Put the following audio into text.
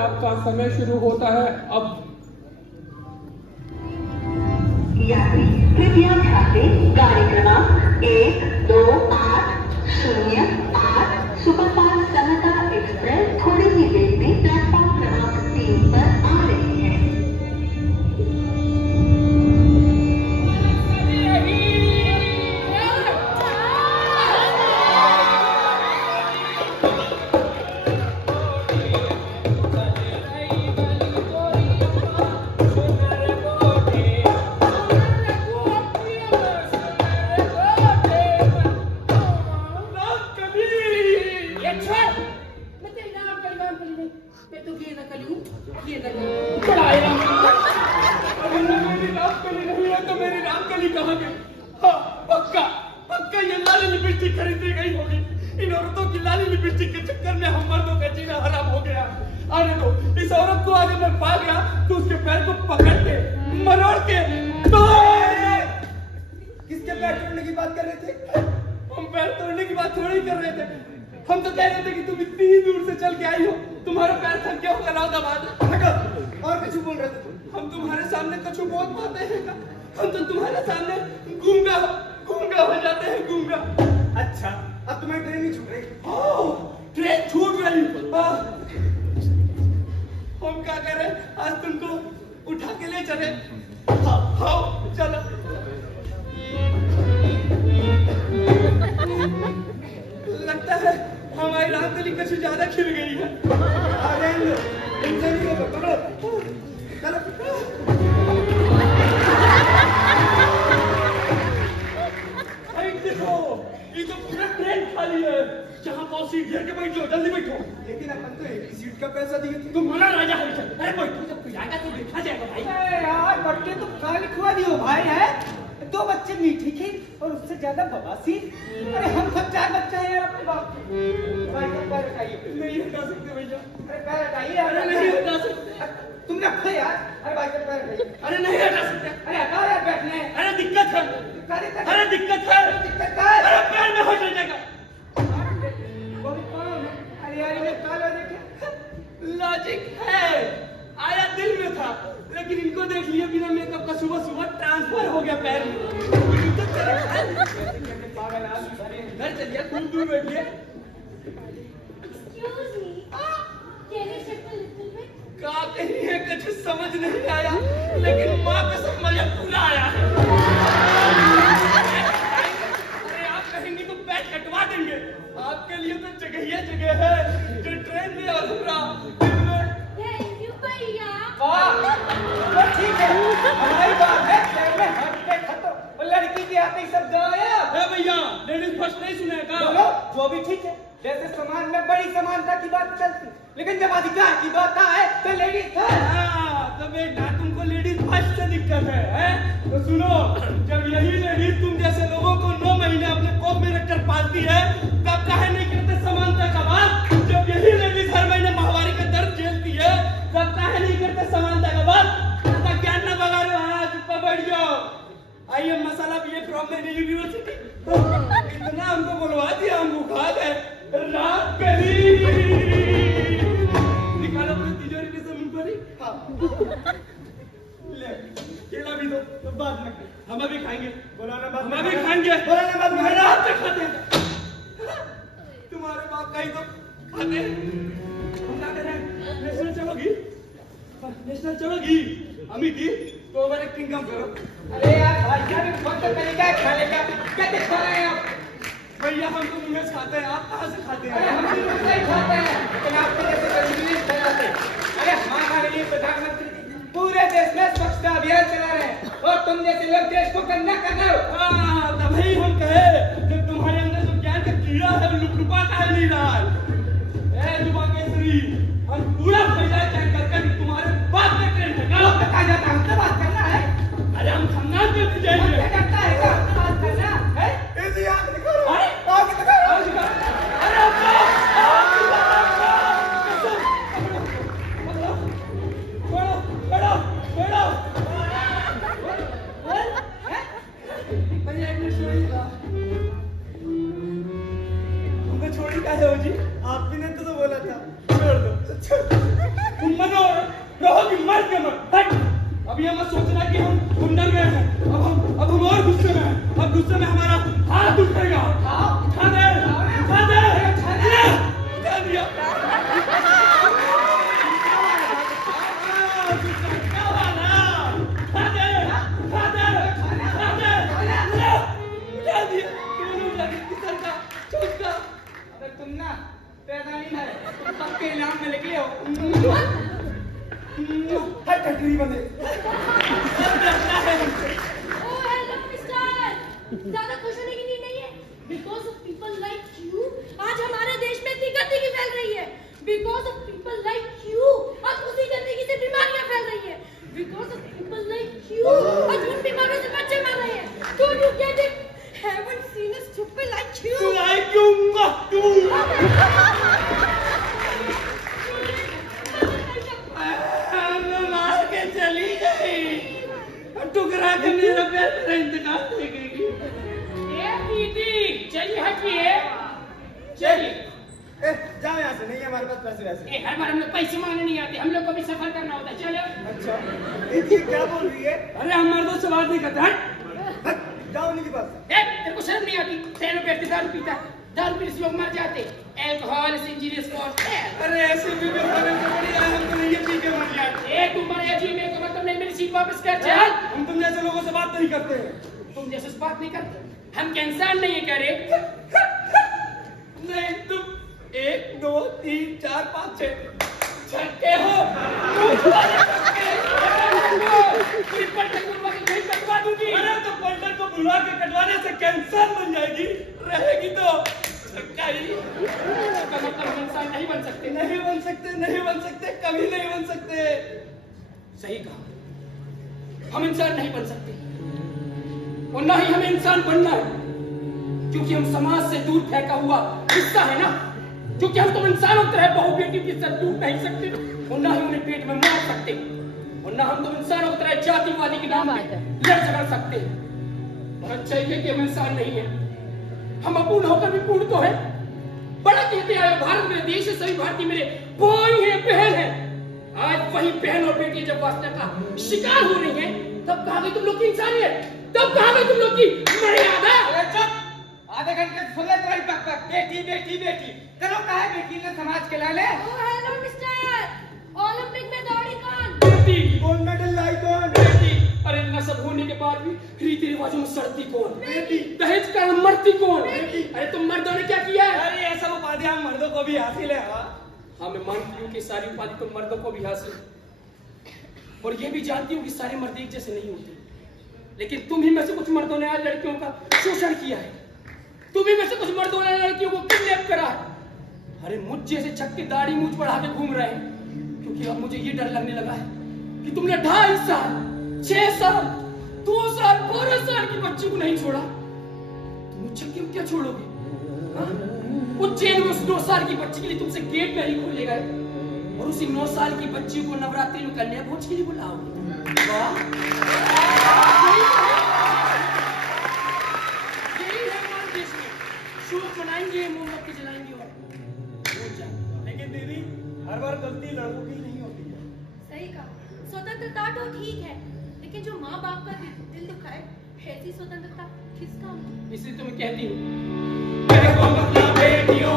आपका समय शुरू होता है अब। यात्री कृपया ध्यान दें, गाड़ी क्रमांक 1280 सुपरफास्ट समता एक्सप्रेस थोड़ी ही देर में प्लेटफॉर्म क्रमांक 3 पर आ रही है। मत हट। अब ये मत सोचना कि हम डर गए हैं। अब हम और गुस्से में हैं। अब गुस्से में हमारा हाथ उठेगा। उठा दे उठा दे उठा दिया। तुम ना पैदा नहीं है, तुम पक्के इनाम में लगे हो। हट टटरी बंदे। Oh hello mister, ज़्यादा खुश होने की नीड नहीं है। Because of people like you, आज हमारे देश में इतनी गंदगी फैल रही है। Because of people like you, आज उसी गंदगी से बीमारियां फैल रही है। Because of people like you, आज उन बीमारियों से बच्चे मर रहे हैं। Don't you get it? Haven't seen a stupid like you. Like you must do. मार के चली गई। टुकरा के मेरा बेहतर इंतकाल दे गई। ए दीदी चलिए हटिए, चलिए। जाओ यहाँ से, नहीं हमारे पास पैसे वैसे। हर बार हम लोग पैसे मांगने नहीं आते, हम लोग को भी सफर करना होता है। चलो। अच्छा ये क्या बोल रही है? अरे हम मर्दों से बात नहीं करते। हट जाओ उन्हीं के पास। तेरे को शर्म नहीं आती? ट्रेन में बैठते दारू पीता, दारू पीने से लोग मर जाते। Alcohol is Angénieux for. अरे ऐसे भी मरने से बढ़िया है हम तो नहीं पी के मर जाते। ए तुम मरे जी, मेरे को मतलब नहीं, मेरी सीट वापस कर। चल। हम तुम जैसे लोगों से बात नहीं करते। तुम जैसे बात नहीं करते, हम क्या इंसान नहीं है क्या रे? नहीं तुम 1 2 3 4 5 6 छक्के हो। अरे तो पलटन को बुला के कटवाने से कैंसर बन जाएगी, रहेगी तो छक्का ही। इसका मतलब हम इंसान नहीं बन सकते। नहीं बन सकते, नहीं बन सकते, कभी नहीं बन सकते। सही कहा, हम इंसान नहीं बन सकते और ना ही हमें इंसान बनना है, क्योंकि हम समाज से दूर फेंका हुआ हिस्सा है ना। क्योंकि हम तो इंसानों की तरह बहू बेटी की इज्जत लूट नहीं सकते और ना ही उन्हें पेट में मार सकते और ना हम तो इंसानों की तरह जातिवादी के नाम पे लड़ झगड़ सकते। और अच्छा ये कि हम इंसान नहीं है, हम अपूर्ण होकर भी पूर्ण तो है। बड़ा कहते आए भारत मेरे देश है, सभी भारतीय मेरे भाई हैं, बहन हैं। आज वही बहन और बेटी जब वासना का शिकार हो रही है, तब कहाँ गई तुम लोग की इंसानियत? तब कहाँ गई तुम लोग की मर्यादा? आधे घंटे से सुन ले तुम्हारी पक पक, बेटी बेटी बेटी करो। कहा है बेटी ने समाज के लाले? Oh hello mister, ओलंपिक में दौड़ी कौन? बेटी गोल्ड मेडल लाई कौन? बेटी। अरे इतना सब होने के बाद भी रीति रिवाजों में सड़ती कौन? बेटी। दहेज का मरती कौन? बेटी। अरे तुम मर्दों ने क्या किया है? अरे ये सब उपाधियां हम मर्दों को भी हासिल है। हाँ मैं मानती हूँ कि सारी उपाधि तो मर्दों को भी हासिल है और ये भी जानती हूँ कि सारे मर्द एक जैसे नहीं होते, लेकिन तुम ही में से कुछ मर्दों ने आज लड़कियों का शोषण किया है। तुम ही में से कुछ मर्दों ने लड़कियों को किडनैप करा है। अरे मुझ जैसे छक्के दाढ़ी मूंछ बढ़ा के घूम रहे हैं, क्योंकि अब मुझे ये डर लगने लगा है कि तुमने 2.5 साल 6 साल 2 साल 12 साल की बच्ची को नहीं छोड़ा, तुम उस छक्के को क्या छोड़ोगे? उज्जैन में उस 9 साल की बच्ची के लिए तुमसे गेट नहीं खोले गए और उसी 9 साल की बच्ची को नवरात्रि में कन्या भोज के लिए बुलाओगे। वाह, यही है हमारे देश में। शोक मनाएंगे, मोमबत्ती जलाएंगे और भूल जाएंगे। लेकिन दीदी हर बार गलती लड़कों की नहीं होती है। सही कहा, स्वतंत्रता तो ठीक है, लेकिन जो माँ बाप का दिल दुखाए ऐसी स्वतंत्रता किस काम की? इसलिए तो मैं कहती हूँ, मेरे को मतलब बेटियों